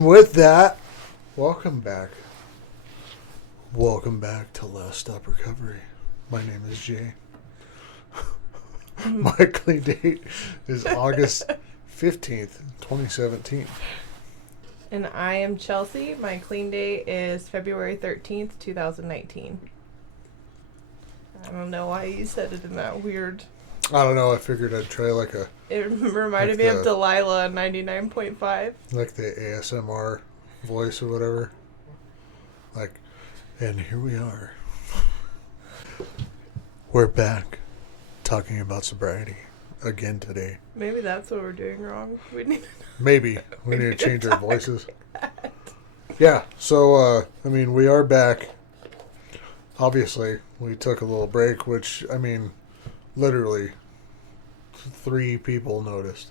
With that, welcome back. Welcome back to Last Stop Recovery. My name is Jay. My clean date is August 15th, 2017. And I am Chelsea. My clean date is February 13th, 2019. I don't know why you said it in that weird. I don't know. I figured I'd try It reminded me of Delilah on 99.5. like the ASMR voice or whatever. And here we are. We're back talking about sobriety again today. Maybe that's what we're doing wrong. Maybe. We need to change our voices. Yeah, so, we are back. Obviously, we took a little break, which, literally 3 people noticed.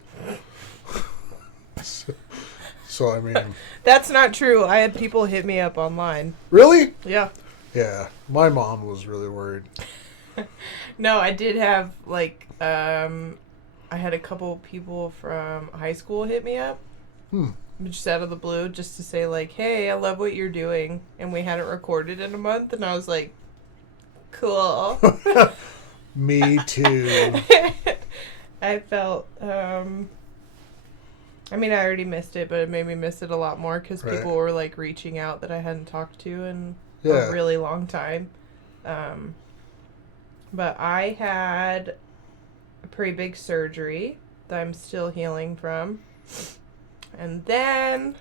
so, That's not true. I had people hit me up online. Really? Yeah. Yeah, my mom was really worried. No, I did have, I had a couple people from high school hit me up. Just out of the blue, just to say, hey, I love what you're doing. And we hadn't recorded in a month, and I was like, cool. Me too. I felt, I already missed it, but it made me miss it a lot more because people were, reaching out that I hadn't talked to in a really long time. But I had a pretty big surgery that I'm still healing from. And then,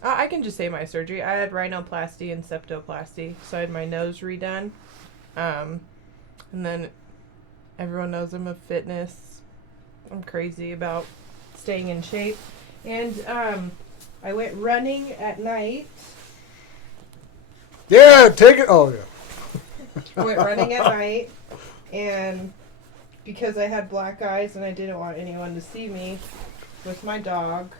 I can just say my surgery. I had rhinoplasty and septoplasty, so I had my nose redone. And then everyone knows I'm a fitness. I'm crazy about staying in shape. And I went running at night. Yeah, take it. Oh, yeah. I went running at night, and because I had black eyes and I didn't want anyone to see me with my dog.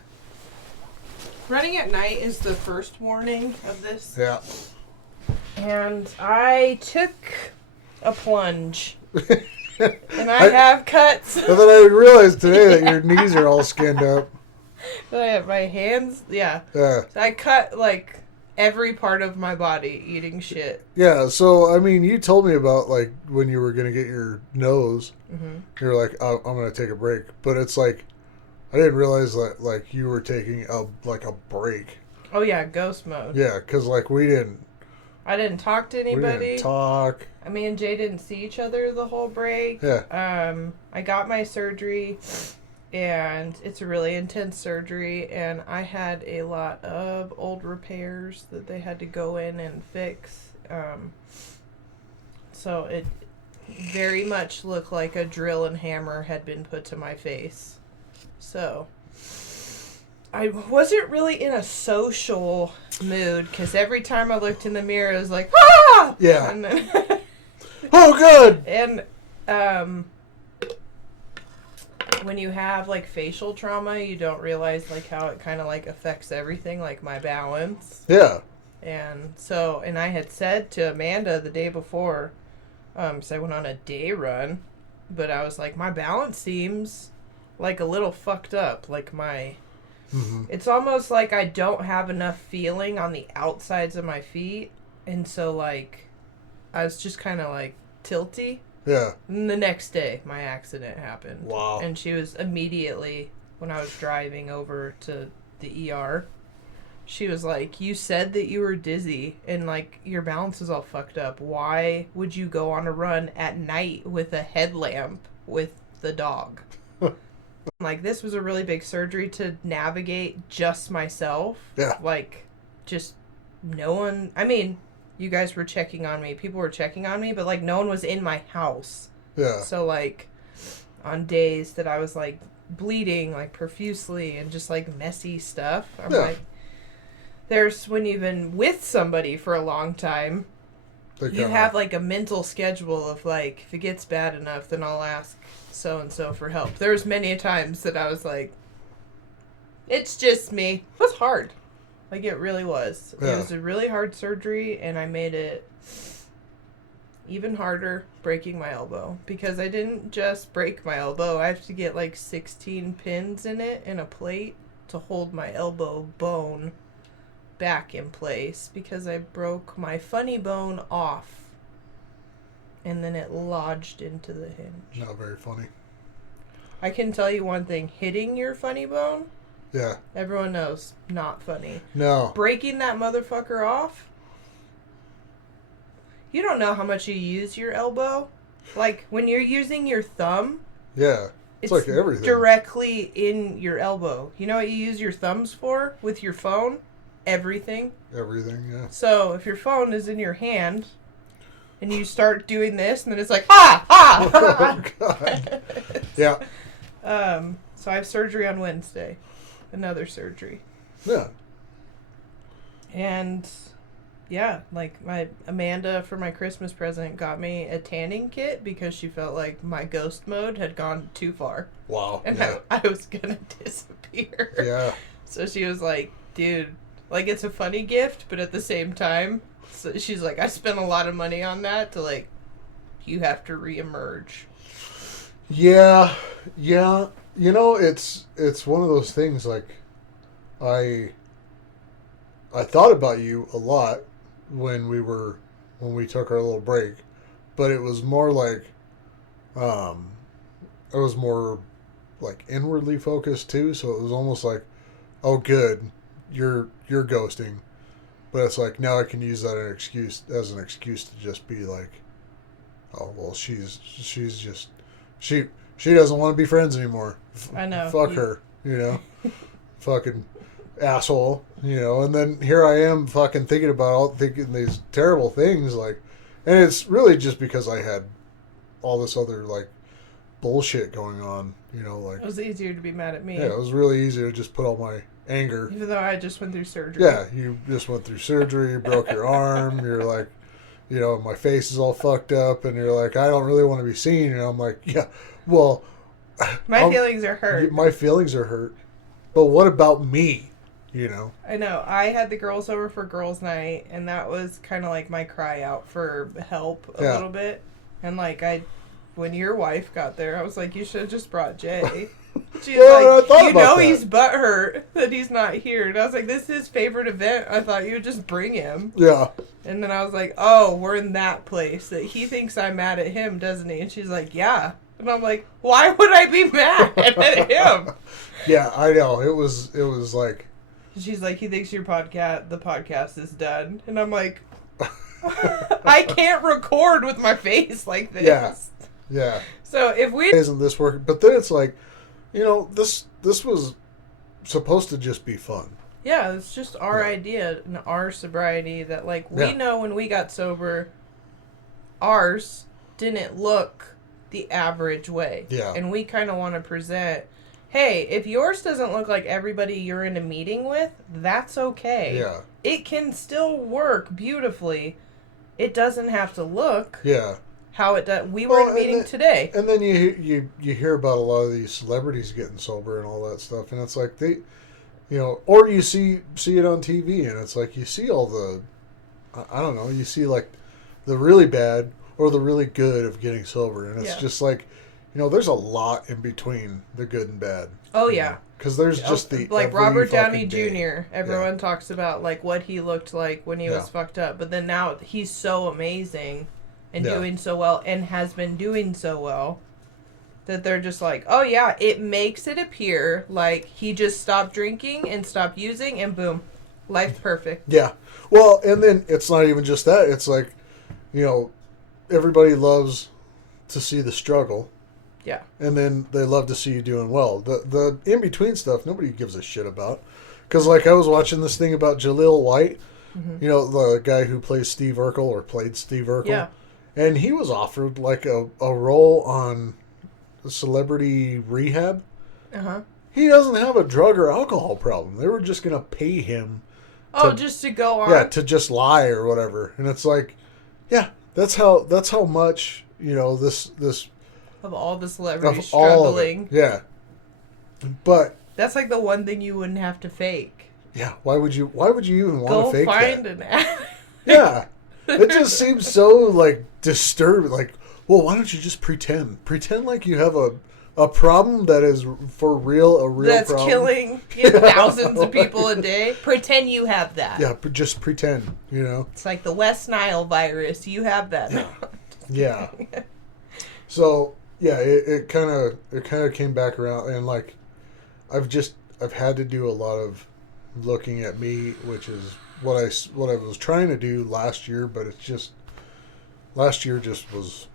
Running at night is the first warning of this. Yeah. And I took a plunge. And I have cuts. And then I realized today that your knees are all skinned up. I have my hands. Yeah. Yeah. So I cut, every part of my body eating shit. Yeah, so, you told me about, when you were going to get your nose. Mm-hmm. You were like, oh, I'm going to take a break. But it's I didn't realize that, you were taking, a break. Oh, yeah, ghost mode. Yeah, because, we didn't... I didn't talk to anybody. We didn't talk. Me and Jay didn't see each other the whole break. Yeah. I got my surgery, and it's a really intense surgery, and I had a lot of old repairs that they had to go in and fix. So it very much looked like a drill and hammer had been put to my face. So I wasn't really in a social mood, because every time I looked in the mirror, I was like, ah! Yeah. And then Oh, good! And, when you have, facial trauma, you don't realize, how it kind of, affects everything, my balance. Yeah. And so, and I had said to Amanda the day before, so I went on a day run, but I was like, my balance seems, a little fucked up. Mm-hmm. It's almost like I don't have enough feeling on the outsides of my feet, and so, I was just kind of, tilty. Yeah. And the next day, my accident happened. Wow. And she was immediately, when I was driving over to the ER, she was like, you said that you were dizzy and, your balance is all fucked up. Why would you go on a run at night with a headlamp with the dog? This was a really big surgery to navigate just myself. Yeah. Just no one... you guys were checking on me. People were checking on me, but, no one was in my house. Yeah. So, on days that I was, bleeding, profusely and just, messy stuff, I'm there's, when you've been with somebody for a long time, you have, a mental schedule of, if it gets bad enough, then I'll ask so-and-so for help. There's many times that I was like, it's just me. It was hard. It really was. Yeah. It was a really hard surgery, and I made it even harder breaking my elbow. Because I didn't just break my elbow. I have to get 16 pins in it in a plate. to hold my elbow bone back in place because I broke my funny bone off. And then it lodged into the hinge. Not very funny. I can tell you one thing. Hitting your funny bone, Yeah. everyone knows, not funny. No. Breaking that motherfucker off, you don't know how much you use your elbow. Like, when you're using your thumb, Yeah. It's like everything. Directly in your elbow. You know what you use your thumbs for with your phone? Everything. Everything, yeah. So, if your phone is in your hand, and you start doing this, and then it's like, ah! Oh, God. Yeah. So I have surgery on Wednesday. Another surgery. Yeah. And, yeah, like, my Amanda, for my Christmas present, got me a tanning kit because she felt like my ghost mode had gone too far. Wow. And yeah. I was gonna disappear. Yeah. So she was like, dude, like, it's a funny gift, but at the same time, so she's like, I spent a lot of money on that to, like, you have to reemerge. Yeah. Yeah. You know, it's one of those things, like, I thought about you a lot when we took our little break, but it was more like, it was more like inwardly focused too. So it was almost like, oh, good, you're ghosting, but it's like now I can use that as an excuse to just be like, oh well, she's just she doesn't want to be friends anymore. I know. Fuck her, you know, fucking asshole, you know. And then here I am, fucking thinking these terrible things, like, and it's really just because I had all this other like bullshit going on, you know, like It was easier to be mad at me. yeah, it was really easy to just put all my anger. Even though I just went through surgery. Yeah, you just went through surgery, you broke your arm, you're like, you know, my face is all fucked up, and you're like, I don't really want to be seen, and I'm like, yeah, well, My feelings are hurt. My feelings are hurt, but what about me, you know? I know. I had the girls over for girls' night, and that was kind of like my cry out for help a little bit. And like when your wife got there, I was like, you should have just brought Jay. She's like, you know he's butthurt that he's not here. And I was like, this is his favorite event. I thought you would just bring him. Yeah. And then I was like, oh, we're in that place that he thinks I'm mad at him, doesn't he? And she's like, yeah. And I'm like, why would I be mad at him? Yeah, I know. It was like... She's like, he thinks the podcast is done. And I'm like, I can't record with my face like this. Yeah. Yeah. So if we... Isn't this working? But then it's like, you know, this was supposed to just be fun. Yeah, it's just our idea and our sobriety that, like, we know when we got sober, ours didn't look the average way. Yeah. And we kind of want to present, hey, if yours doesn't look like everybody you're in a meeting with, that's okay. Yeah. It can still work beautifully. It doesn't have to look how it does. We were in a meeting today. And then you hear about a lot of these celebrities getting sober and all that stuff, and it's like they, you know, or you see it on TV, and it's like you see all the, I don't know, you see like the really bad or the really good of getting sober, and it's just like, you know, there's a lot in between the good and bad. Oh yeah, because there's just the like Robert Downey Jr. Everyone talks about like what he looked like when he was fucked up, but then now he's so amazing and doing so well, and has been doing so well, that they're just like, oh yeah, it makes it appear like he just stopped drinking and stopped using, and boom, life perfect. Yeah, well, and then it's not even just that. It's like, you know, everybody loves to see the struggle. Yeah. And then they love to see you doing well. The in-between stuff, nobody gives a shit about. Because, like, I was watching this thing about Jaleel White, you know, the guy who plays Steve Urkel, or played Steve Urkel. Yeah. And he was offered, like, a role on Celebrity Rehab. Uh-huh. He doesn't have a drug or alcohol problem. They were just going to pay him. Just to go on? Yeah, to just lie or whatever. And it's like, yeah, that's how much, you know, this of all the celebrities struggling. Yeah. But that's like the one thing you wouldn't have to fake. Yeah, why would you even want to fake Go find that? an ad. Yeah. It just seems so like disturbing. Like, well, why don't you just pretend like you have a a problem that is for real, a real That's problem. killing thousands of people a day. Pretend you have that. Yeah, but just pretend, you know? It's like the West Nile virus. You have that. Yeah. So, yeah, it kind of came back around, and like I've had to do a lot of looking at me, which is what I was trying to do last year, but it's just last year just was,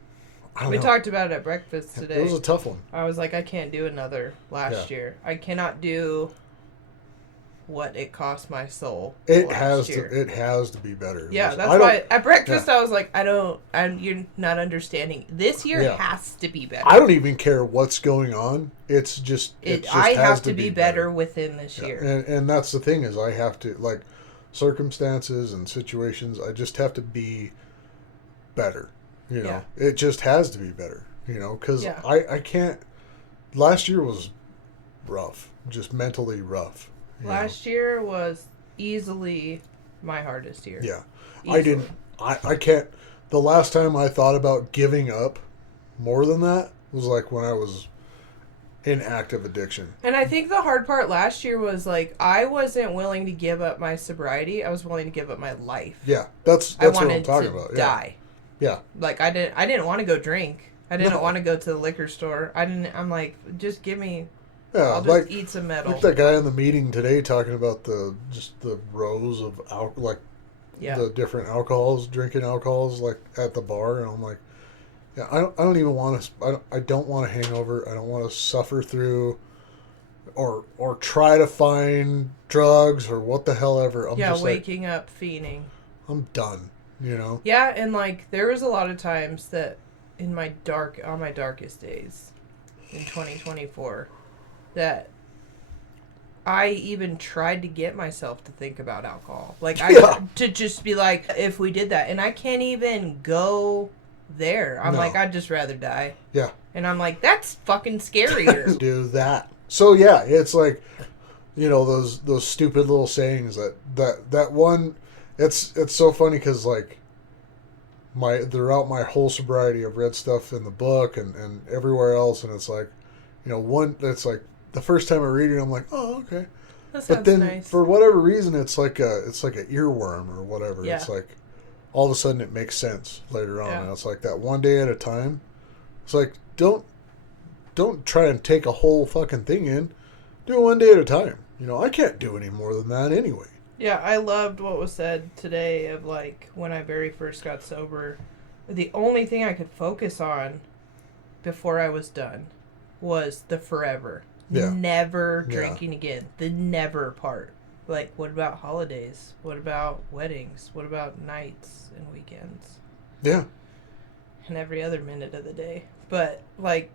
I don't We know. talked about it at breakfast today. It was a tough one. I was like, I can't do another last year. I cannot do what it cost my soul. It last year. It has to be better. Yeah, that's why at breakfast I was like, you're not understanding. This year has to be better. I don't even care what's going on. It's just I have to be better within this year. And that's the thing is I have to, like, circumstances and situations, I just have to be better. You know, it just has to be better. You know, because I can't. Last year was rough, just mentally rough. Last year was easily my hardest year. Yeah. Easily. I can't. The last time I thought about giving up more than that was like when I was in active addiction. And I think the hard part last year was like I wasn't willing to give up my sobriety. I was willing to give up my life. Yeah. That's what I'm talking about. I wanted to die. Yeah. Like I didn't want to go drink. I didn't want to go to the liquor store. I'm like, just give me. Yeah, I'll just eat some metal. Like that guy in the meeting today talking about the rows of the different alcohols, drinking alcohols, like at the bar, and I'm like, yeah, I don't even want to. I don't want a hangover. I don't want to suffer through, or try to find drugs or what the hell ever. I'm just waking up fiending. I'm done. You know. Yeah, and like there was a lot of times that on my darkest days in 2024. That I even tried to get myself to think about alcohol. Like, to just be like, if we did that. And I can't even go there. I'm like, I'd just rather die. Yeah. And I'm like, that's fucking scarier. Do that. So, yeah, it's like, you know, those stupid little sayings that one, it's so funny because, like, throughout my whole sobriety, I've read stuff in the book and everywhere else, and it's like, you know, it's like, the first time I read it, I'm like, oh, okay. That sounds but then, nice. for whatever reason, it's like an earworm or whatever. Yeah. It's like, all of a sudden, it makes sense later on. Yeah. And it's like that one day at a time. It's like, don't try and take a whole fucking thing in. Do it one day at a time. You know, I can't do any more than that anyway. Yeah, I loved what was said today of like when I very first got sober. The only thing I could focus on before I was done was the forever. Yeah. Never drinking again. The never part. Like, what about holidays? What about weddings? What about nights and weekends? Yeah. And every other minute of the day. But, like,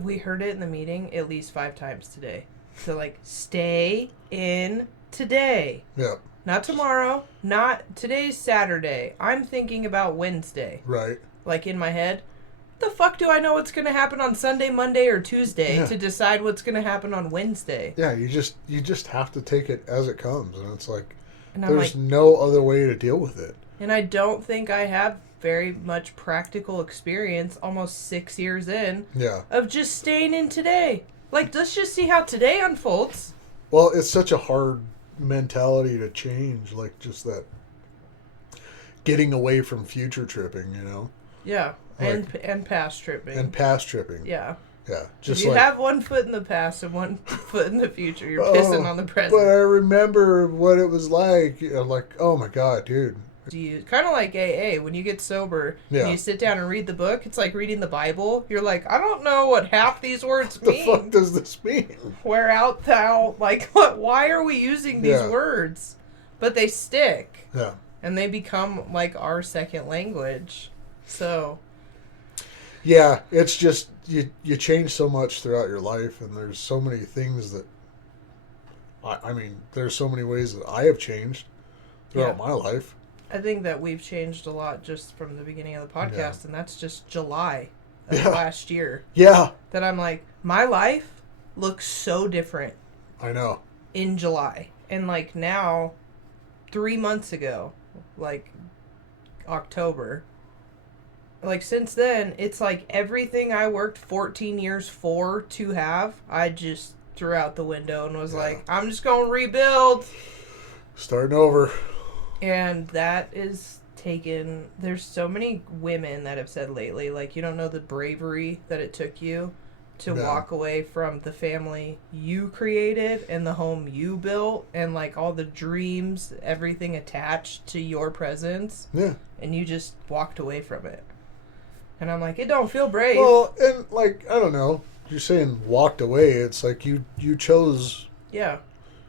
we heard it in the meeting at least 5 times today. So, like, stay in today. Yeah. Not tomorrow. Not today's Saturday. I'm thinking about Wednesday. Right. Like, in my head. The fuck do I know what's going to happen on Sunday, Monday, or Tuesday to decide what's going to happen on Wednesday? Yeah, you just have to take it as it comes, and it's like and there's no other way to deal with it. And I don't think I have very much practical experience, almost 6 years in, of just staying in today. Like, let's just see how today unfolds. Well, it's such a hard mentality to change, like just that getting away from future tripping, you know? Yeah. And past tripping. And past tripping. Yeah. Yeah. Just if you have one foot in the past and one foot in the future, you're pissing on the present. But I remember what it was like. I'm like, oh my God, dude. Kind of like AA, when you get sober and you sit down and read the book, it's like reading the Bible. You're like, I don't know what half these words mean. What the fuck does this mean? Where out thou? Like, why are we using these words? But they stick. Yeah. And they become like our second language. So... Yeah, it's just you change so much throughout your life, and there's so many things that I mean, there's so many ways that I have changed throughout my life. I think that we've changed a lot just from the beginning of the podcast, and that's just July of last year. Yeah. That I'm like, my life looks so different. I know. In July. And like now, 3 months ago, like October, like, since then, it's like everything I worked 14 years for to have, I just threw out the window and was like, I'm just going to rebuild. Starting over. And that is taken. There's so many women that have said lately, like, you don't know the bravery that it took you to walk away from the family you created and the home you built and, like, all the dreams, everything attached to your presence. Yeah. And you just walked away from it. And I'm like, it don't feel brave. Well, and, like, I don't know. You're saying walked away. It's like you chose... Yeah.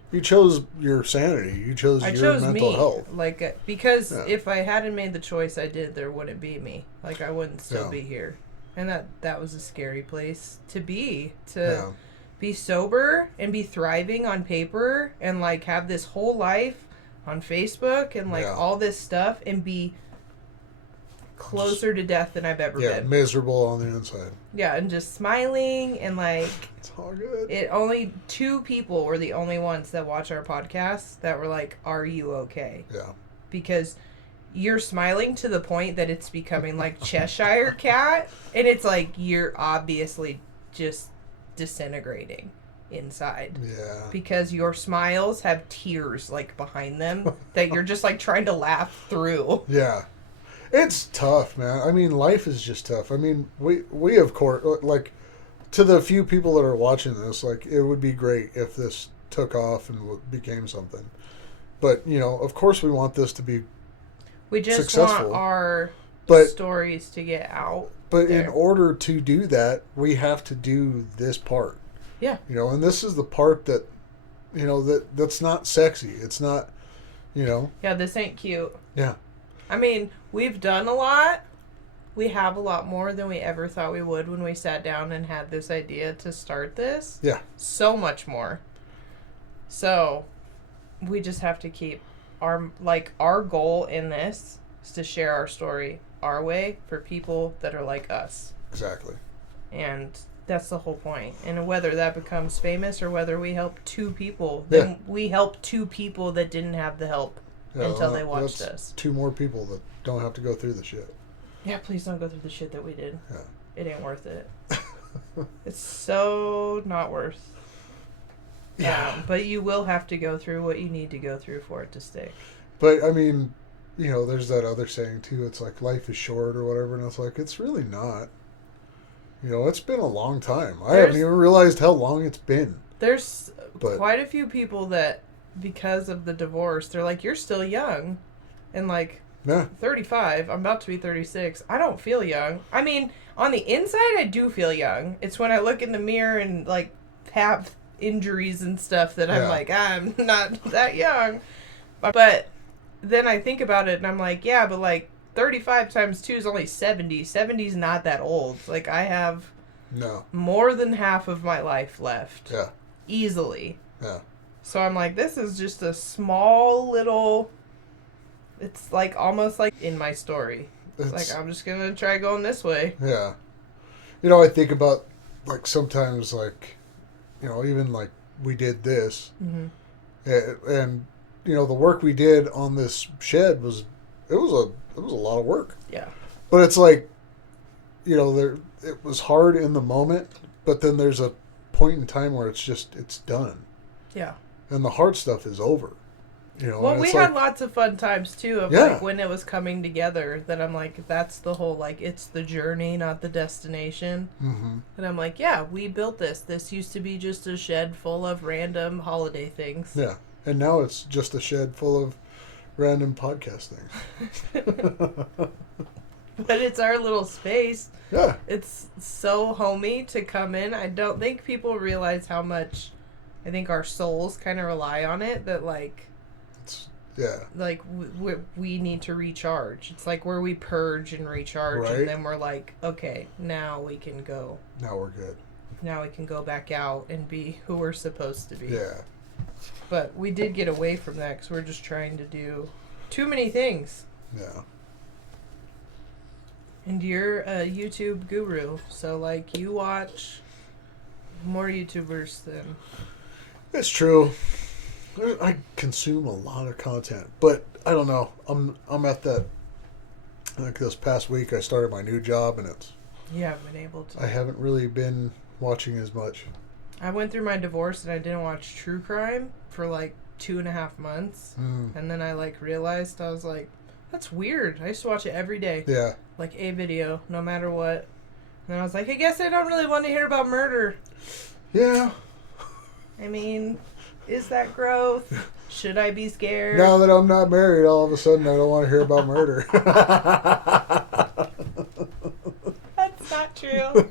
You chose your sanity. You chose your mental health. Like, because if I hadn't made the choice I did, there wouldn't be me. Like, I wouldn't still be here. And that was a scary place to be. To be sober and be thriving on paper and, like, have this whole life on Facebook and, like, all this stuff and be closer to death than I've ever been. Yeah, miserable on the inside. Yeah, and just smiling and, like... It's all good. Only 2 people were the only ones that watch our podcast that were like, are you okay? Yeah. Because you're smiling to the point that it's becoming like Cheshire Cat, and it's like you're obviously just disintegrating inside. Yeah. Because your smiles have tears, like, behind them that you're just, like, trying to laugh through. Yeah. It's tough, man. I mean, life is just tough. I mean, we of course, like, to the few people that are watching this, like, it would be great if this took off and became something. But, you know, of course we want this to be we just successful. Want our stories to get out. But in order to do that, we have to do this part. Yeah. You know, and this is the part that, you know, that's not sexy. It's not, you know. Yeah, this ain't cute. Yeah. I mean, we've done a lot. We have a lot more than we ever thought we would when we sat down and had this idea to start this. Yeah. So much more. So, we just have to keep our goal in this is to share our story our way for people that are like us. Exactly. And that's the whole point. And whether that becomes famous or whether we help 2 people, then we help 2 people that didn't have the help. Until they watched us. 2 more people that don't have to go through the shit. Yeah, please don't go through the shit that we did. Yeah. It ain't worth it. It's so not worth. Yeah. But you will have to go through what you need to go through for it to stick. But, I mean, you know, there's that other saying, too. It's like, life is short or whatever. And it's like, it's really not. You know, it's been a long time. I haven't even realized how long it's been. There's quite a few people that... because of the divorce, they're like, you're still young. And, like, 35, I'm about to be 36. I don't feel young. I mean, on the inside, I do feel young. It's when I look in the mirror and, like, have injuries and stuff that I'm like, I'm not that young. But then I think about it and I'm like, yeah, but, like, 35 times 2 is only 70. 70's not that old. Like, I have more than half of my life left. Yeah. Easily. Yeah. So I'm like, this is just a small little... It's like almost like in my story. It's like, I'm just going to try going this way. Yeah. You know, I think about, like, sometimes, like, you know, even, like, we did this. Mm-hmm. And, you know, the work we did on this shed was a lot of work. Yeah. But it's like, you know, it was hard in the moment, but then there's a point in time where it's done. Yeah. And the hard stuff is over. You know, well, we had lots of fun times, too, of, like, when it was coming together, that I'm like, that's the whole, like, it's the journey, not the destination. Mm-hmm. And I'm like, yeah, we built this. This used to be just a shed full of random holiday things. Yeah. And now it's just a shed full of random podcast things. But it's our little space. Yeah. It's so homey to come in. I don't think people realize how much... I think our souls kind of rely on it, that, like... Like, we need to recharge. It's like where we purge and recharge, and then we're like, okay, now we can go. Now we're good. Now we can go back out and be who we're supposed to be. Yeah. But we did get away from that because we're just trying to do too many things. Yeah. And you're a YouTube guru, so, like, you watch more YouTubers than... It's true. I consume a lot of content, but I don't know. I'm at that Like this past week, I started my new job, and You haven't been able to. I haven't really been watching as much. I went through my divorce and I didn't watch true crime for like 2.5 months. And then I like realized, I was like, that's weird. I used to watch it every day. Yeah. Like a video, no matter what. And then I was like, I guess I don't really want to hear about murder. Yeah. I mean, is that growth? Should I be scared? Now that I'm not married, all of a sudden I don't want to hear about murder. That's not true.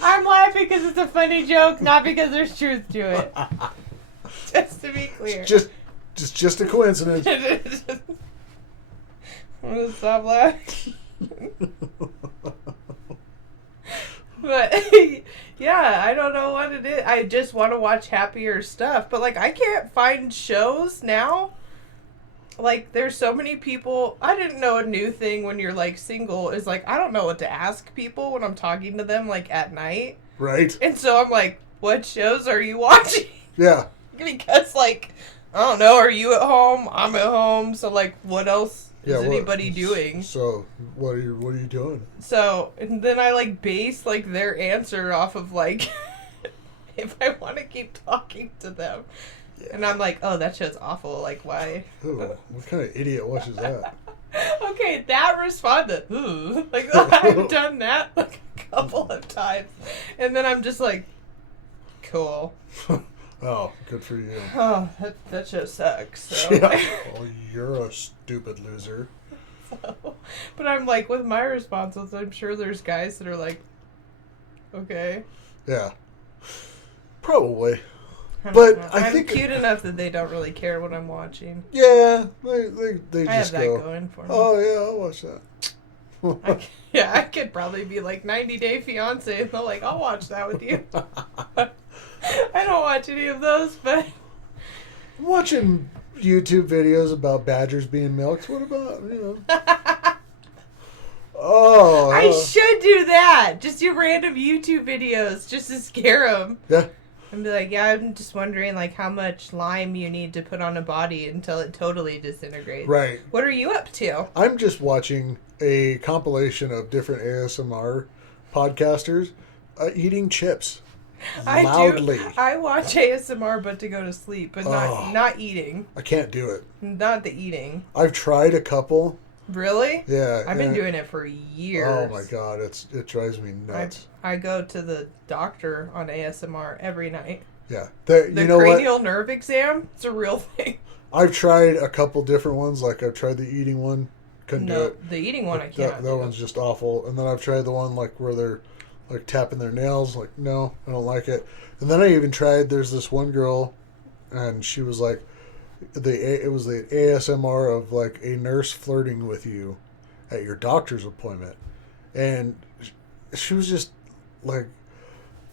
I'm laughing because it's a funny joke, not because there's truth to it. Just to be clear. Just a coincidence. I'm gonna stop laughing. But yeah, I don't know what it is. I just want to watch happier stuff. But like, I can't find shows now. Like, there's so many people. I didn't know a new thing when you're like single is like, I don't know what to ask people when I'm talking to them like at night. Right. And so I'm like, what shows are you watching? Yeah. Because like, I don't know, are you at home? I'm at home. So like, what else is anybody doing? So what are you doing? So, and then I like base like their answer off of like if I want to keep talking to them. Yeah. And I'm like, oh, that show's awful. Like, why? Ooh, what kind of idiot watches that? Okay, that responded. Ooh. Like, I've done that like a couple of times. And then I'm just like, cool. Oh, good for you. Oh, that show sucks. So. Yeah. Well, you're a stupid loser. So, but I'm like, with my responses, I'm sure there's guys that are like, okay. Yeah. Probably. But I I'm think cute enough that they don't really care what I'm watching. Yeah, they I just have that go, going for me. oh yeah, I'll watch that. I could probably be like 90 Day Fiance and they're like, I'll watch that with you. I don't watch any of those, but I'm watching YouTube videos about badgers being milked. What about, Oh. I should do that. Just do random YouTube videos just to scare them. Yeah. And be like, yeah, I'm just wondering, like, how much lime you need to put on a body until it totally disintegrates. Right. What are you up to? I'm just watching a compilation of different ASMR podcasters eating chips loudly. I watch ASMR, but to go to sleep, but not eating. I can't do it. Not the eating. I've tried a couple. Really? Yeah. I've been doing it for years. Oh my god, it drives me nuts. I go to the doctor on ASMR every night. Yeah. The cranial nerve exam, it's a real thing. I've tried a couple different ones. Like, I've tried the eating one. Couldn't do it. The eating one I can't That one's just awful. And then I've tried the one, like, where they're, like, tapping their nails. Like, no, I don't like it. And then I even tried, there's this one girl, and she was like, it was the ASMR of, like, a nurse flirting with you at your doctor's appointment. And she was just, like,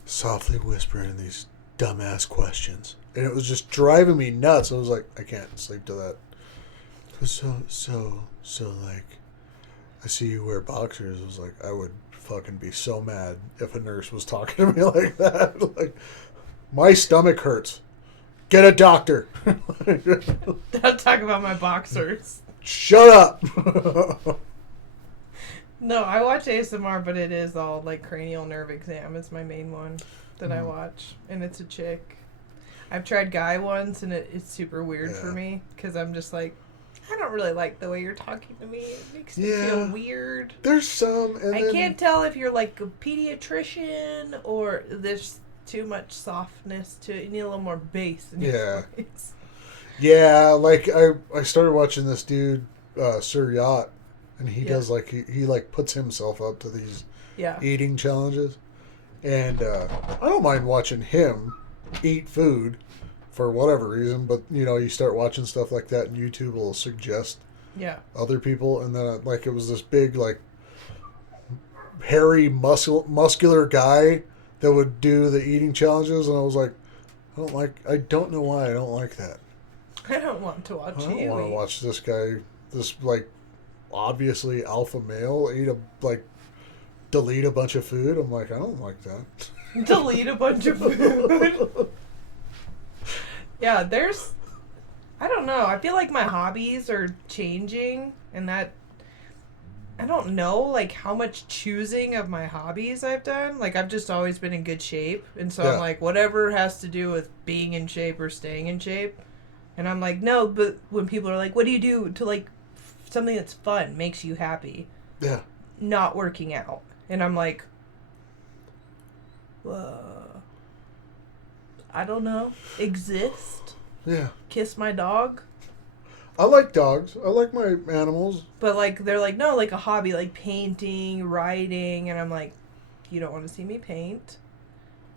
softly whispering these dumbass questions. And it was just driving me nuts. I was like, I can't sleep to that. So, like, I see you wear boxers. I was like, I would fucking be so mad if a nurse was talking to me like that. Like, my stomach hurts. Get a doctor. Don't talk about my boxers. Shut up. No, I watch ASMR, but it is all like cranial nerve exam is my main one that I watch, and it's a chick. I've tried guy ones, and it's super weird for me because I'm just like, I don't really like the way you're talking to me. It makes me feel weird. There's some. And I can't tell if you're like a pediatrician or there's too much softness to it. You need a little more bass in your voice. Yeah, like I started watching this dude, Sir Yacht, and he does like he like puts himself up to these eating challenges, and I don't mind watching him eat food for whatever reason, but you start watching stuff like that, and YouTube will suggest other people, and then like it was this big like hairy muscular guy that would do the eating challenges, and I was like, I don't know why I don't like that. I don't want to watch you. I don't want to watch this guy, this like obviously alpha male delete a bunch of food. I'm like, I don't like that. Delete a bunch of food. Yeah, I don't know. I feel like my hobbies are changing, and that I don't know, like, how much choosing of my hobbies I've done. Like, I've just always been in good shape. And so I'm like, whatever has to do with being in shape or staying in shape. And I'm like, no, but when people are like, what do you do to, like, something that's fun, makes you happy? Yeah. Not working out. And I'm like, I don't know. Exist. Yeah. Kiss my dog. I like dogs. I like my animals. But, like, they're like, no, like a hobby, like painting, writing. And I'm like, you don't want to see me paint.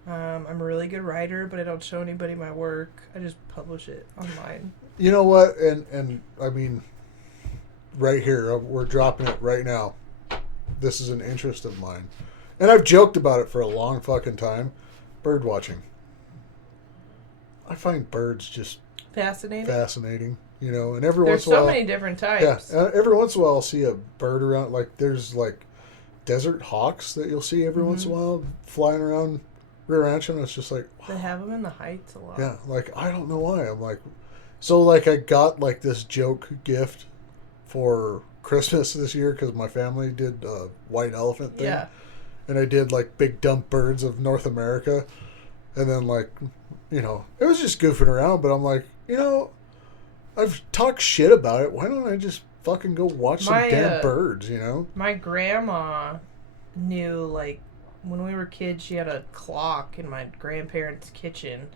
I'm a really good writer, but I don't show anybody my work. I just publish it online. You know what? And I mean, right here, we're dropping it right now. This is an interest of mine. And I've joked about it for a long fucking time. Bird watching. I find birds just fascinating, you know. And every There's once in a while, so many different types. yeah. Every once in a while, I'll see a bird around. Like there's like desert hawks that you'll see every once in a while flying around Rear Ranch, and it's just like wow. They have them in the Heights a lot. Yeah, like I don't know why. I'm like, so like I got like this joke gift for Christmas this year because my family did a white elephant thing. Yeah. And I did like big dump birds of North America. And then like, you know, it was just goofing around, but I'm like, you know, I've talked shit about it. Why don't I just fucking go watch some damn birds, you know? My grandma knew, like, when we were kids, she had a clock in my grandparents' kitchen,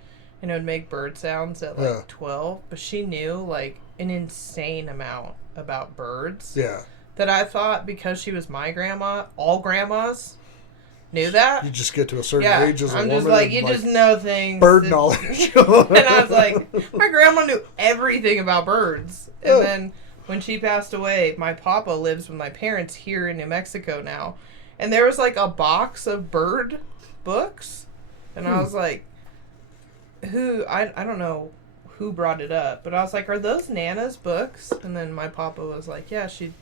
and it would make bird sounds at, like, 12. But she knew, like, an insane amount about birds. Yeah. That I thought, because she was my grandma, all grandmas knew that. You just get to a certain age as a woman. I'm just like, you just know things. Bird knowledge. And I was like, my grandma knew everything about birds. And then when she passed away, my papa lives with my parents here in New Mexico now. And there was like a box of bird books. And I was like, I don't know who brought it up. But I was like, are those Nana's books? And then my papa was like, yeah, she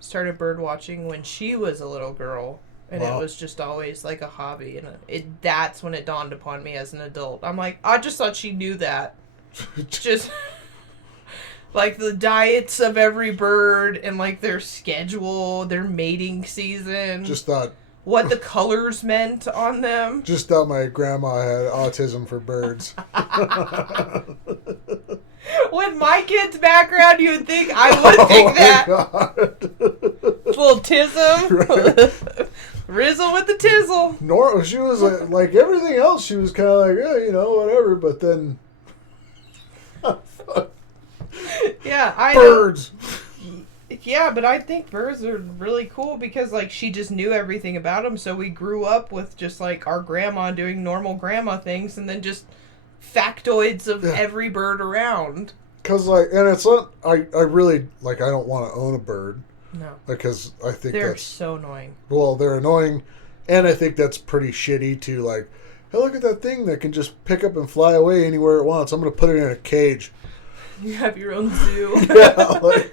started bird watching when she was a little girl. And it was just always like a hobby. And that's when it dawned upon me as an adult. I'm like, I just thought she knew that. Just like the diets of every bird and like their schedule, their mating season. Just thought. What the colors meant on them. Just thought my grandma had autism for birds. With my kid's background, you would think I would think that. God. Little tism. Right. Rizzle with the tizzle. She was like everything else. She was kind of like, yeah, you know, whatever. But then, yeah, birds. Yeah, but I think birds are really cool because like she just knew everything about them. So we grew up with just like our grandma doing normal grandma things, and then just factoids of every bird around. Cause like, and it's not. I really like. I don't want to own a bird. No. Because I think they're so annoying. Well, they're annoying, and I think that's pretty shitty to like, hey, look at that thing that can just pick up and fly away anywhere it wants. I'm going to put it in a cage. You have your own zoo. Yeah,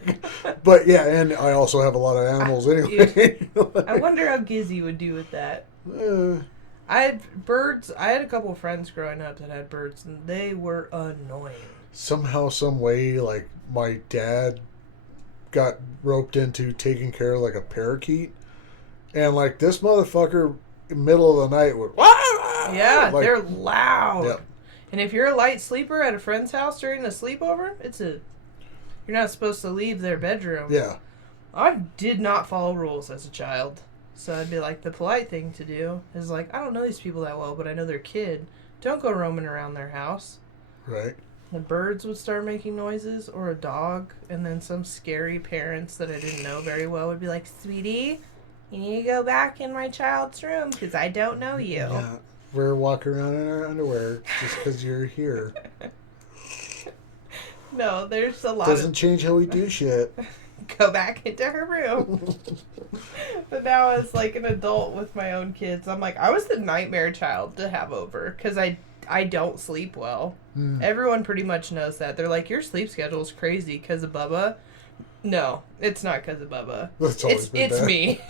but yeah, and I also have a lot of animals anyway. I wonder how Gizzy would do with that. I had birds. I had a couple of friends growing up that had birds, and they were annoying. Somehow, some way, like my dad got roped into taking care of like a parakeet, and like this motherfucker middle of the night would yeah, like, they're loud. Yep. And if you're a light sleeper at a friend's house during a sleepover, you're not supposed to leave their bedroom. Yeah. I did not follow rules as a child, so I'd be like, the polite thing to do is like, I don't know these people that well, but I know their kid. Don't go roaming around their house. Right. The birds would start making noises, or a dog, and then some scary parents that I didn't know very well would be like, sweetie, you need to go back in my child's room because I don't know you. Yeah, we're walking around in our underwear just because you're here. No, there's a lot Doesn't change how we do shit. Go back into her room. But now as like an adult with my own kids, I'm like, I was the nightmare child to have over because I don't sleep well. Everyone pretty much knows that. They're like, your sleep schedule is crazy because of Bubba. No, it's not because of Bubba. It's me.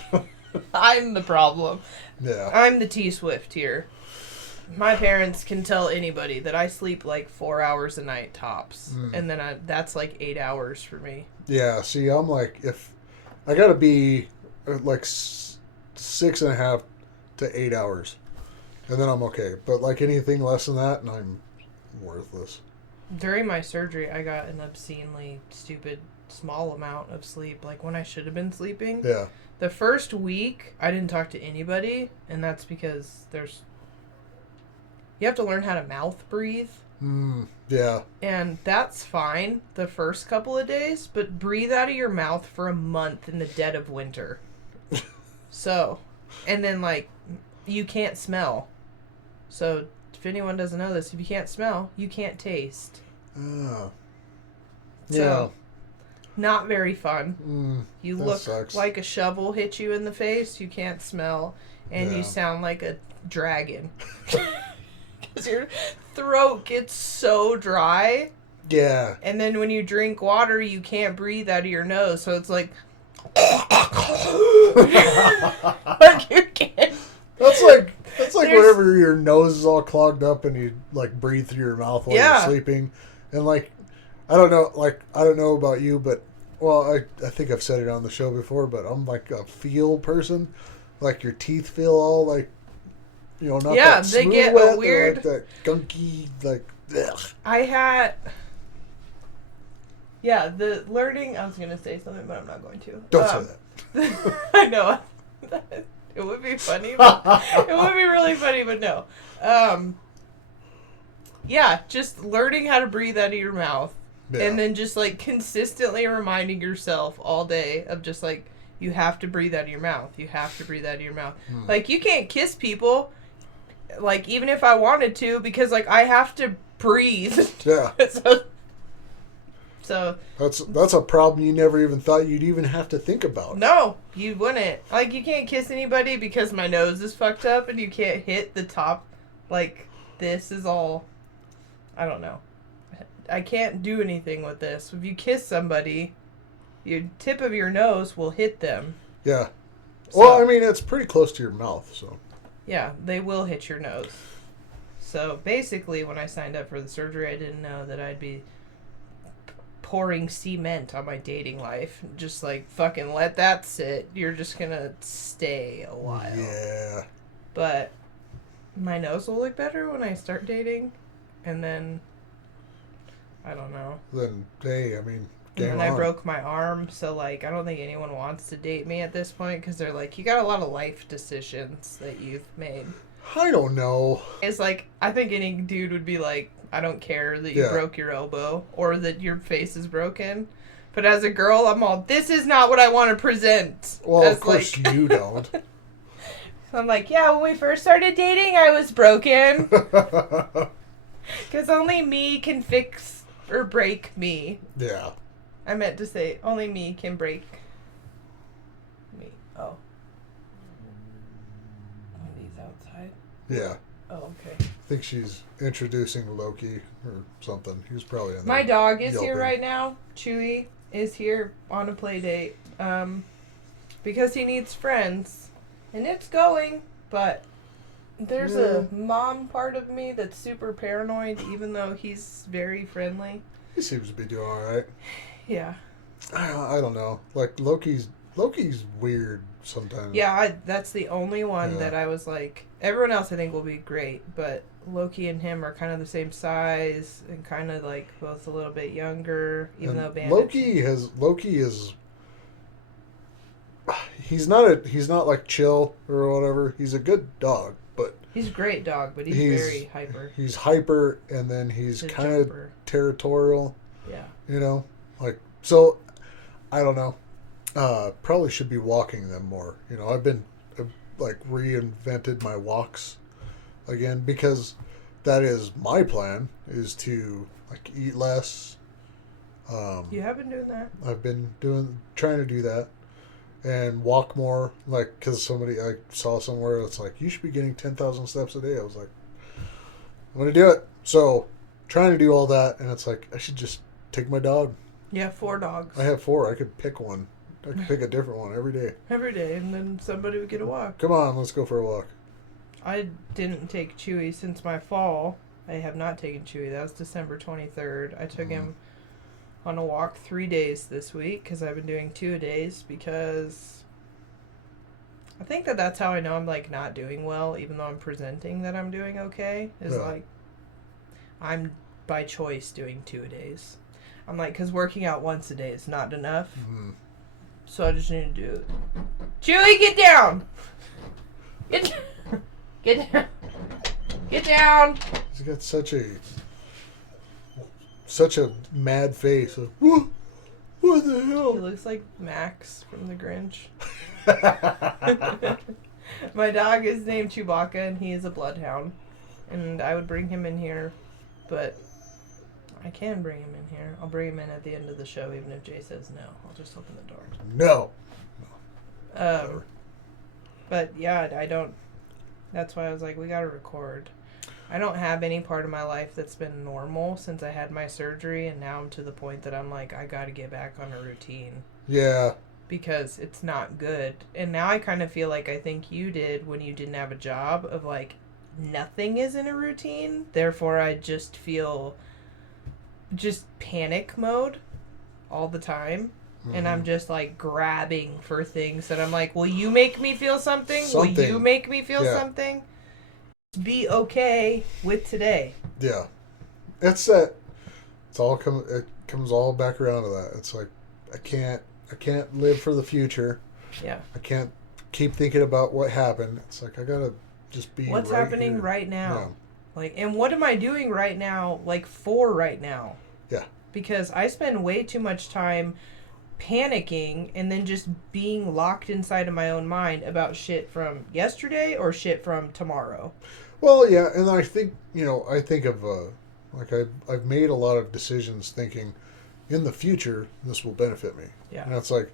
I'm the problem. Yeah. I'm the T-Swift here. My parents can tell anybody that I sleep like 4 hours a night tops. And then that's like 8 hours for me. Yeah, see, I'm like, if I gotta be like 6.5 to 8 hours, and then I'm okay. But like anything less than that, and I'm worthless. During my surgery, I got an obscenely stupid small amount of sleep, like when I should have been sleeping. Yeah. The first week, I didn't talk to anybody, and that's because you have to learn how to mouth breathe. Yeah. And that's fine the first couple of days, but breathe out of your mouth for a month in the dead of winter. So, and then like, you can't smell. So, if anyone doesn't know this, if you can't smell, you can't taste. Oh. So, Yeah. not very fun. You look sucks. like a shovel hit you in the face, you can't smell, and Yeah. you sound like a dragon. Because your throat gets so dry. Yeah. And then when you drink water, you can't breathe out of your nose, so it's like... like you can't... That's like There's- whenever your nose is all clogged up and you like breathe through your mouth while you're sleeping, and like I don't know about you, but I think I've said it on the show before, but I'm like a feel person, like your teeth feel all like, you know, not that they smooth get wet, a weird like that gunky like. Ugh. I had the learning. I was gonna say something, but I'm not going to. Don't say that. I know. It would be funny. But it would be really funny, but no. Yeah, just learning how to breathe out of your mouth. Yeah. And then just, like, consistently reminding yourself all day of just, like, you have to breathe out of your mouth. You have to breathe out of your mouth. Like, you can't kiss people, like, even if I wanted to, because, like, I have to breathe. Yeah. So that's a problem you never even thought you'd even have to think about. no, you wouldn't. Like, you can't kiss anybody because my nose is fucked up and you can't hit the top. Like, this is all... I don't know. I can't do anything with this. If you kiss somebody, your tip of your nose will hit them. Yeah. So, Well, I mean, it's pretty close to your mouth, so. yeah, they will hit your nose. So, basically, when I signed up for the surgery, I didn't know that I'd be pouring cement on my dating life. Just, like, fucking let that sit. You're just gonna stay a while. Yeah. But my nose will look better when I start dating. And then, I don't know. Then, hey, I mean, game And then on. I broke my arm, so, like, I don't think anyone wants to date me at this point, because they're like, you got a lot of life decisions that you've made. I don't know. It's like, I think any dude would be like, I don't care that you broke your elbow, or that your face is broken. But as a girl, I'm all, this is not what I want to present. Well, as, of course like... you don't. So I'm like, yeah, when we first started dating, I was broken. Because only me can fix or break me. Yeah. I meant to say, only me can break me. Oh. Wendy's outside? Yeah. Oh, okay. I think she's introducing Loki or something. He's probably in there. My dog is here yelping. right now. Chewy is here on a play date. Because he needs friends. And it's going, but there's a mom part of me that's super paranoid, even though he's very friendly. He seems to be doing all right. Yeah. I don't know. Like, Loki's weird sometimes. Yeah, that's the only one that I was like, everyone else I think will be great, but Loki and him are kind of the same size and kind of like both a little bit younger, even though Bandit... Loki is he's not like chill or whatever. He's a good dog, but he's a great dog, but he's very hyper. He's hyper, and then he's kind of territorial. Yeah. You know, like, so I don't know. Probably should be walking them more. You know, I've like reinvented my walks again, because that is my plan, is to like eat less. You have been doing that? I've been trying to do that and walk more, like, because I saw somewhere it's like, you should be getting 10,000 steps a day. I was like, I'm going to do it. So trying to do all that, and it's like, I should just take my dog. Yeah, 4 dogs. I have 4. I could pick one. I could pick a different one every day. Every day, and then somebody would get a walk. Come on, let's go for a walk. I didn't take Chewy since my fall. I have not taken Chewy. That was December 23rd. I took him on a walk 3 days this week, because I've been doing 2 days, because I think that's how I know I'm like not doing well, even though I'm presenting that I'm doing okay. Is like I'm by choice doing 2-a-days. I'm like, because working out once a day is not enough. Mm-hmm. So I just need to do it. Chewie, get down! Get down! Get down! He's got such a mad face. Of, what the hell? He looks like Max from The Grinch. My dog is named Chewbacca, and he is a bloodhound. And I would bring him in here, but I can bring him in here. I'll bring him in at the end of the show, even if Jay says no. I'll just open the door. No. But yeah, I don't. That's why I was like, we gotta record. I don't have any part of my life that's been normal since I had my surgery, and now I'm to the point that I'm like, I gotta get back on a routine. Yeah. Because it's not good. And now I kind of feel like I think you did when you didn't have a job, of like, nothing is in a routine. Therefore, I just feel just panic mode all the time. Mm-hmm. And I'm just like grabbing for things that I'm like, will you make me feel something? Will you make me feel something? Be okay with today. Yeah. It's that. It comes all back around to that. It's like, I can't live for the future. Yeah. I can't keep thinking about what happened. It's like, I gotta just be what's right happening here. right now. Yeah. Like, and what am I doing right now, like, for right now? Yeah. Because I spend way too much time panicking and then just being locked inside of my own mind about shit from yesterday or shit from tomorrow. Well, yeah, and I think, of, like, I've made a lot of decisions thinking, in the future, this will benefit me. Yeah. And it's like,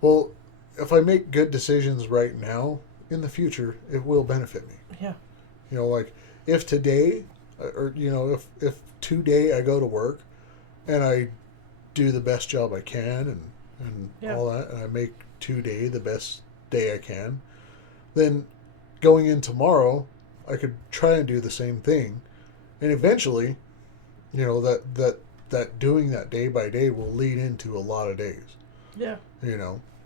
well, if I make good decisions right now, in the future, it will benefit me. Yeah. Like, if today, or, if today I go to work and I do the best job I can and all that, and I make today the best day I can, then going in tomorrow, I could try and do the same thing. And eventually, that doing that day by day will lead into a lot of days. Yeah.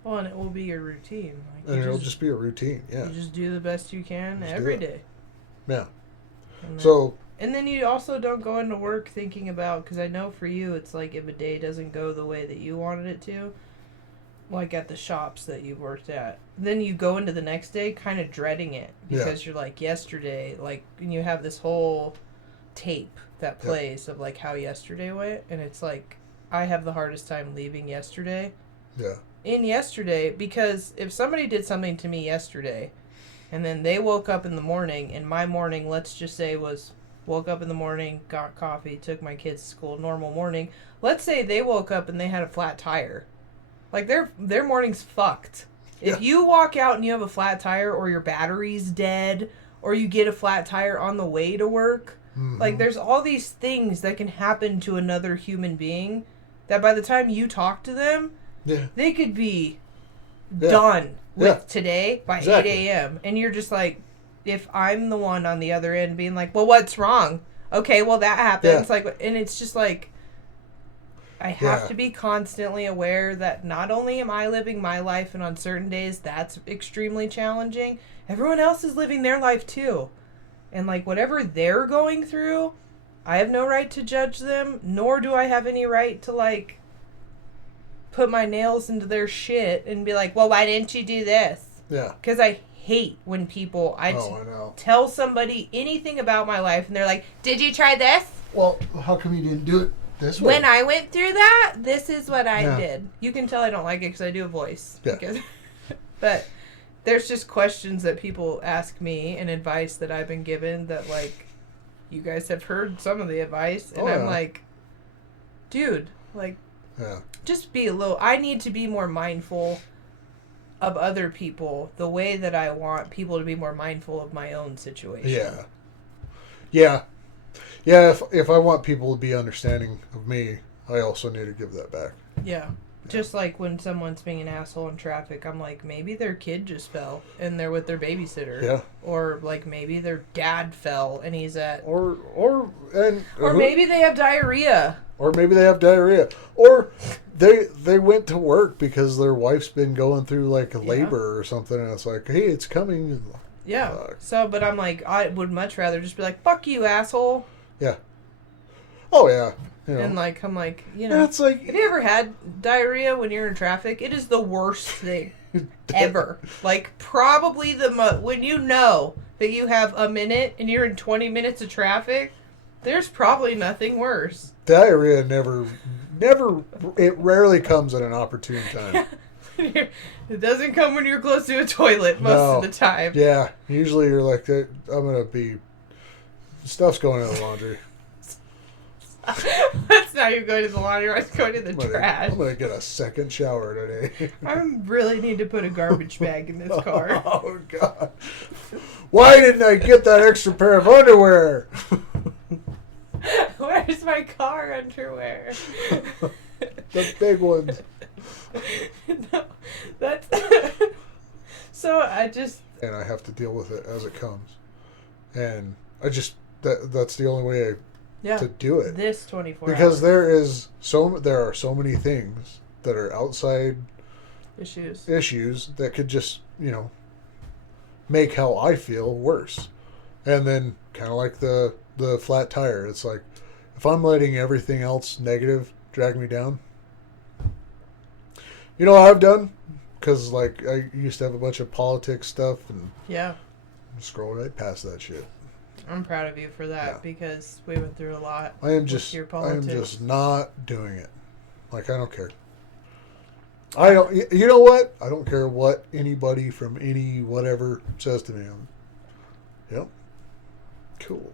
Well, and it will be your routine. Like, and it'll just be a routine, yeah. You just do the best you can every day. Yeah. And then you also don't go into work thinking about, because I know for you, it's like if a day doesn't go the way that you wanted it to, like at the shops that you worked at, then you go into the next day kind of dreading it because you're like, yesterday, like, and you have this whole tape that plays of like how yesterday went, and it's like, I have the hardest time leaving yesterday. Yeah. In yesterday, because if somebody did something to me yesterday, and then they woke up in the morning, and my morning, let's just say, was woke up in the morning, got coffee, took my kids to school, normal morning. Let's say they woke up and they had a flat tire. Like, their morning's fucked. If you walk out and you have a flat tire, or your battery's dead, or you get a flat tire on the way to work, like, there's all these things that can happen to another human being that by the time you talk to them, they could be done with today by 8 a.m. And you're just like, if I'm the one on the other end being like, well, what's wrong? Okay, well, that happens. Like, and it's just like, I have to be constantly aware that not only am I living my life, and on certain days that's extremely challenging, everyone else is living their life too. And like, whatever they're going through, I have no right to judge them, nor do I have any right to like put my nails into their shit and be like, well, why didn't you do this? Yeah. Because I hate when people, I tell somebody anything about my life and they're like, did you try this? Well, how come you didn't do it this way? When I went through that, this is what I did. You can tell I don't like it because I do a voice. Yeah. But there's just questions that people ask me and advice that I've been given that, like, you guys have heard some of the advice. And I'm like, dude, like, just be a little, I need to be more mindful of other people the way that I want people to be more mindful of my own situation. Yeah. If I want people to be understanding of me, I also need to give that back. Yeah. Just like when someone's being an asshole in traffic, I'm like, maybe their kid just fell and they're with their babysitter. Yeah. Or like maybe their dad fell and he's at... Or maybe maybe they have diarrhea. Or maybe they have diarrhea. Or they went to work because their wife's been going through like labor or something, and it's like, hey, it's coming. Yeah. So, but I'm like, I would much rather just be like, fuck you, asshole. Yeah. Oh yeah. You know. And like, I'm like, it's like, have you ever had diarrhea when you're in traffic? It is the worst thing ever. Like, probably when you know that you have a minute and you're in 20 minutes of traffic, there's probably nothing worse. Diarrhea never, it rarely comes at an opportune time. It doesn't come when you're close to a toilet most of the time. Yeah. Usually you're like, stuff's going in the laundry. That's not even going to the laundry. I'm going to the trash. I'm going to get a second shower today. I really need to put a garbage bag in this car. Oh, God. Why didn't I get that extra pair of underwear? Where's my car underwear? The big ones. No, that's... So I just... And I have to deal with it as it comes. And I just... That's the only way to do it. This 24 because hours. there are so many things that are outside issues that could just, make how I feel worse. And then kind of like the flat tire. It's like, if I'm letting everything else negative drag me down, you know what I've done? Because, like, I used to have a bunch of politics stuff and scroll right past that shit. I'm proud of you for that because we went through a lot. I am just not doing it. Like, I don't care. You know what? I don't care what anybody from any whatever says to me. Yep. Cool.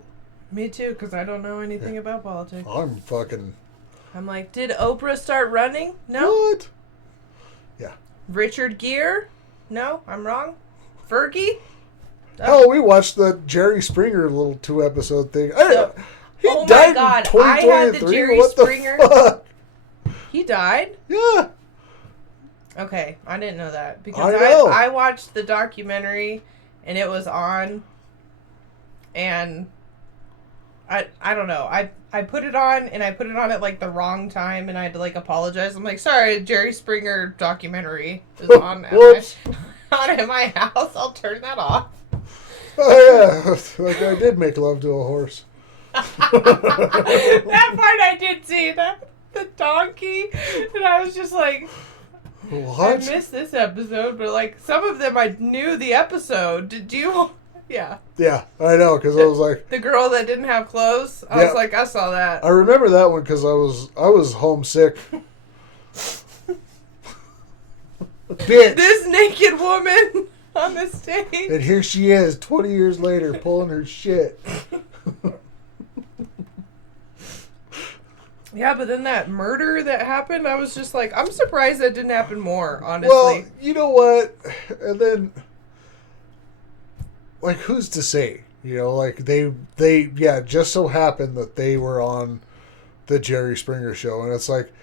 Me too, because I don't know anything about politics. I'm like, did Oprah start running? No. What? Yeah. Richard Gere? No, I'm wrong. Fergie? Oh, we watched the Jerry Springer little 2-episode thing. He oh died my God! in 2023. I had the Jerry what Springer. The fuck? He died? Yeah. Okay, I didn't know that because I watched the documentary and it was on, and I don't know. I put it on and I put it on at like the wrong time and I had to like apologize. I'm like, sorry, Jerry Springer documentary is on at my house. I'll turn that off. Oh yeah, like I did make love to a horse. That part I did see, the donkey, and I was just like, what? I missed this episode, but like some of them I knew the episode. Did you? Yeah. Yeah, I know, because I was like... The girl that didn't have clothes? I was like, I saw that. I remember that one because I was homesick. Bitch! This naked woman on the stage. And here she is, 20 years later, pulling her shit. Yeah, but then that murder that happened, I was just like, I'm surprised that didn't happen more, honestly. Well, you know what? And then... Like, who's to say? Like, they just so happened that they were on the Jerry Springer show. And it's like,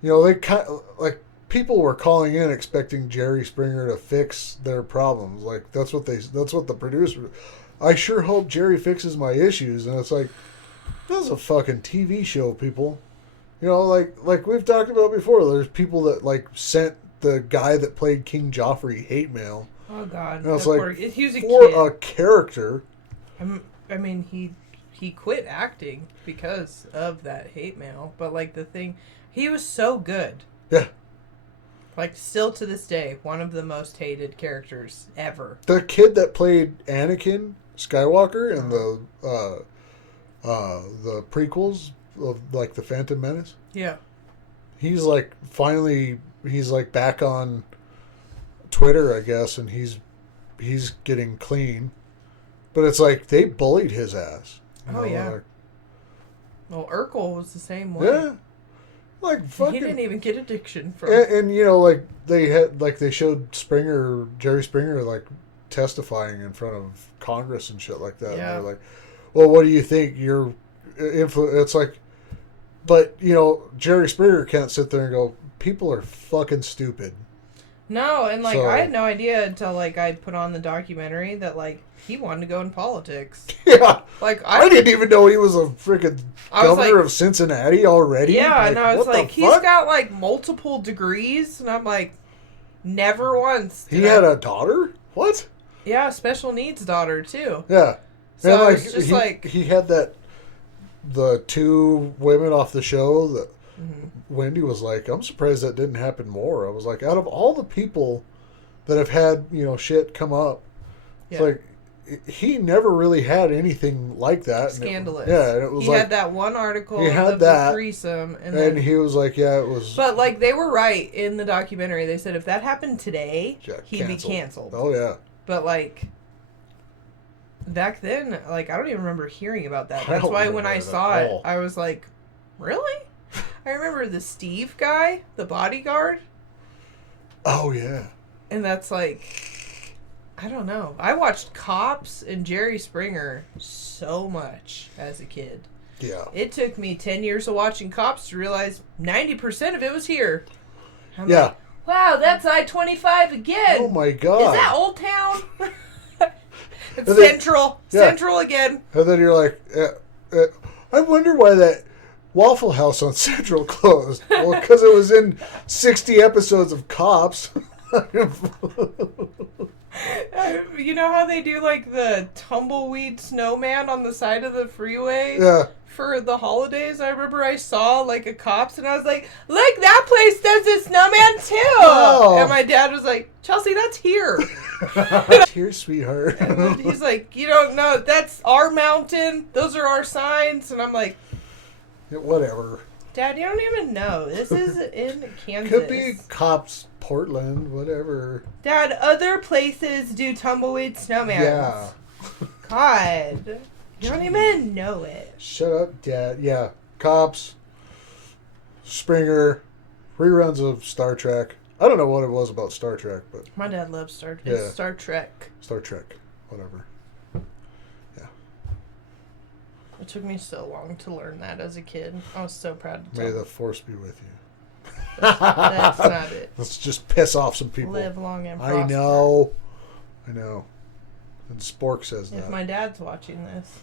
they kind of, like, people were calling in expecting Jerry Springer to fix their problems. Like, that's what the producer, I sure hope Jerry fixes my issues. And it's like, that's a fucking TV show, people. Like we've talked about before, there's people that, like, sent the guy that played King Joffrey hate mail. Oh God! And it's like, he was a for kid. a character. I mean, he quit acting because of that hate mail. But like he was so good. Yeah. Like, still to this day, one of the most hated characters ever. The kid that played Anakin Skywalker in the prequels of, like, The Phantom Menace. Yeah. He's, like, finally, he's, like, back on Twitter, I guess, and he's getting clean. But it's like, they bullied his ass. Oh, yeah. Like, well, Urkel was the same way. yeah. Like, fucking... He didn't even get addiction from... And, you know, like, they showed Jerry Springer, like, testifying in front of Congress and shit like that. Yeah. And they're like, well, what do you think? You're it's like... But, you know, Jerry Springer can't sit there and go, people are fucking stupid. No, and like So- I had no idea until like I put on the documentary that like he wanted to go in politics. Yeah. Like I didn't even know he was a freaking I was governor like- of Cincinnati already. Yeah, and I was what the like, he's fuck? got like multiple degrees, and I'm like, never once. He did had I- a daughter? What? yeah, special needs daughter too. Yeah. So and I like was just he, like, he had the two women off the show that Wendy was like, I'm surprised that didn't happen more. I was like, out of all the people that have had, shit come up, yeah. it's like he never really had anything like that. Scandalous. And it was he like, had that one article he had of that, the threesome, and and then, he was like, yeah, it was. but like they were right in the documentary. They said if that happened today, Yeah, he'd be canceled. Oh yeah. But like back then, like I don't even remember hearing about that. I That's don't why when remember I it saw at it, all. I was like, really? I remember the Steve guy, the bodyguard, Oh yeah. and that's like, I don't know. I watched Cops and Jerry Springer so much as a kid. Yeah. It took me 10 years of watching Cops to realize 90% of it was here. I'm Yeah. like, wow, that's I-25 again. Oh my god. Is that Old Town? It's And then- Central. yeah. Central again. And then you're like, I wonder why that Waffle House on Central closed. Well, because it was in 60 episodes of Cops. You know how they do like the tumbleweed snowman on the side of the freeway Yeah. for the holidays? I remember I saw like a Cops and I was like, look, that place does a snowman too. Wow. And my dad was like, Chelsea, that's here. Here, sweetheart. And he's like, you don't know, that's our mountain. Those are our signs. And I'm like, Whatever. Dad, you don't even know. This is in Kansas. Could be Cops, Portland, whatever. Dad, other places do tumbleweed snowmans. Yeah. God. You don't even know it. Shut up, Dad. Yeah. Cops, Springer, reruns of Star Trek. I don't know what it was about Star Trek, but My dad loves Star Trek. Yeah. It's Star Trek. Star Trek, whatever. It took me so long to learn that as a kid. I was so proud to May tell the Force be with you. That's not it. Let's just piss off some people. Live long and prosper. I know. And Spork says If that. my dad's watching this,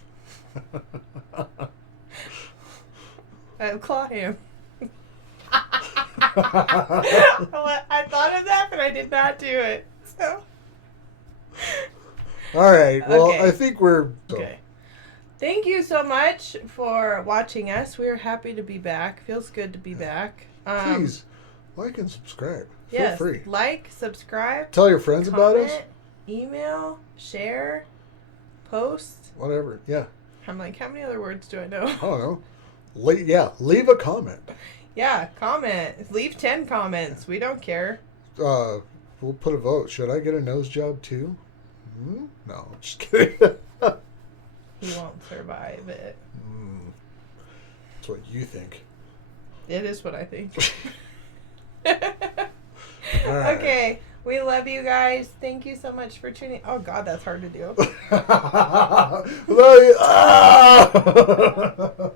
I'd claw him. I thought of that, but I did not do it. So. All right. Well, Okay. I think we're... Okay. Thank you so much for watching us. We're happy to be back. Feels good to be back. Please, like and subscribe. Feel Yes, free. like, subscribe, Tell your friends about us. comment, email, share, post. Whatever. Yeah. I'm like, how many other words do I know? I don't know. Leave a comment. Yeah, comment. Leave 10 comments. We don't care. We'll put a vote. Should I get a nose job too? No, just kidding. He won't survive it. That's what you think. It is what I think. All right. Okay. We love you guys. Thank you so much for tuning. Oh, God, that's hard to do. Love you. Ah!